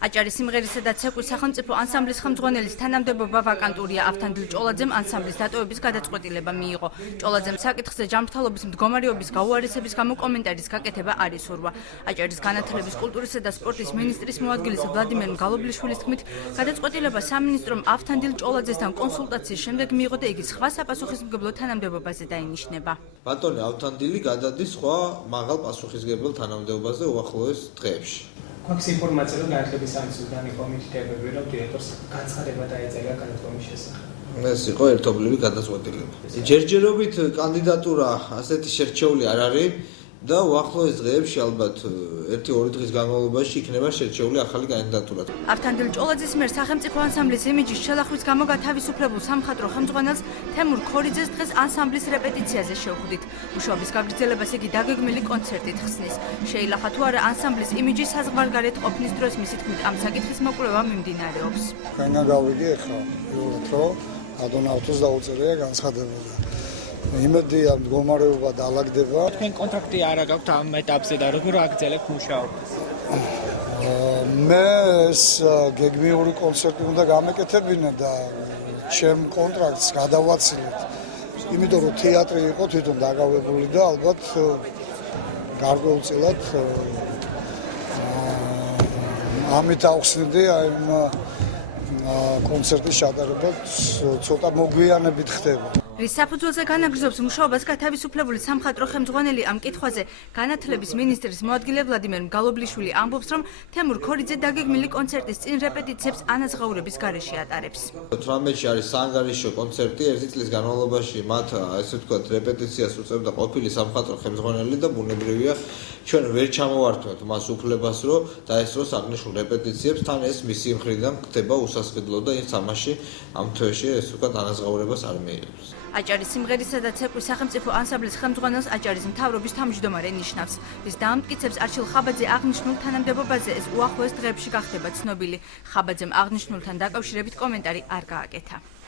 აჭარის სიმღერისა და ცეკვის სახელმწიფო ანსამბლის ხელმძღვანელის თანამდებობა ვაკანტურია. ავთანდილ ჭოლაძემ ანსამბლის დატოვების გადაწყვეტილება მიიღო. ჭოლაძემ საკითხზე ჯანმრთელობის მდგომარეობის გაუარესების გამო კომენტარის გაკეთება არ ისურვა. აჭარის განათლების, კულტურისა და სპორტის მინისტრის მოადგილის ვლადიმერ მგალობლიშვილის თქმით, გადაწყვეტილება სამინისტრომ ავთანდილ ჭოლაძესთან კონსულტაციის შემდეგ მიიღო და იგი სხვა საპასუხისმგებლო თანამდებობაზე დაინიშნება. ბატონი ავთანდილი გადადის სხვა მაღალ პასუხისმგებელ თანამდებობაზე უახლოეს დღეებში. აქვს ინფორმაცია, რომ განათლების სამინისტროდან იყო მითითებები, რომ დირექტორს განცხადება დაეწერა განათლების შესახებ. ეს იყო ერთობლივი გადაწყვეტილება. ჯერჯერობით კანდიდატურა ასეთი შერჩეული არ არის და უახლოეს დღეებში ალბათ 1-2 დღის განმავლობაში იქნება შერჩეული ახალი კანდიდატურა. ავთანდილ ჭოლაძის მიერ სახელმწიფო ანსამბლის იმიჯის შელახვის გამო გათავისუფლებულ სამხატვრო ხელმძღვანელს თემურ ქორიძეს დღეს ანსამბლის რეპეტიციაზე შევხვდით. მუშაობის გაგრძელებას იგი დაგეგმილი კონცერტით ხსნის. შეილახა თუ არა ანსამბლის იმიჯი საზღვარგარეთ ყოფნის დროს მისი თქმით ამ საკითხის მოკვლევა მიმდინარეობს. ხანდა გავიდი ახლა, რომ ადონავთოს დაუწერია განცხადება. იმედია მდგომარეობა დაალაგდება. თქვენ კონტრაქტი არ აქვს ამ ეტაპზე და როგორ აგრძელებთ მუშაობას? მე ეს გეგმიური კონცერტი უნდა გამეკეთებინა და ჩემ კონტრაქტს გადავაცილეთ. იმიტომ რომ თეატრი იყო თვითონ დაგავებული და ალბათ გარკვეულწილად ამით ავხსნიდი აი კონცერტის ჩატარება ცოტა მოგვიანებით ხდება. რის საფუძველზე განაგრძობს მუშაობას გათავისუფლებული სამხატვრო ხელმძღვანელი ამ კითხვაზე განათლების მინისტრის მოადგილე ვლადიმერ მგალობლიშვილი ამბობს, რომ თემურ ქორიძე დაგეგმილი კონცერტის წინ რეპეტიციებს ანაზღაურების გარეშე ატარებს. 18-ში არის საანგარიშო კონცერტი, 1 წლის განმავლობაში მათ ესე ვთქვათ რეპეტიციას უწევდა ყოფილი სამხატვრო ხელმძღვანელი და ბუნებრივია ჩვენ ვერ ჩამოვართვეთ მას უფლებას, რომ დაესწროს აღნიშნულ რეპეტიციებს, თან ეს მისი მხრიდან ხდება უსასყიდლო და ის ამაში ამ თვეში ესე ვთქვათ ანაზღაურებას არ მიიღებს. აჭარის სიმღერისა და ცეკვის სახელმწიფო ანსამბლის ხელმძღვანელს აჭარის მთავრობის თავმჯდომარე ნიშნავს. ის დაამტკიცებს არჩილ ხაბაძე აღნიშნულ თანამდებობაზე ეს უახლოეს დღეებში გახდება ცნობილი. ხაბაძემ აღნიშნულთან დაკავშირებით კომენტარი არ გააკეთა.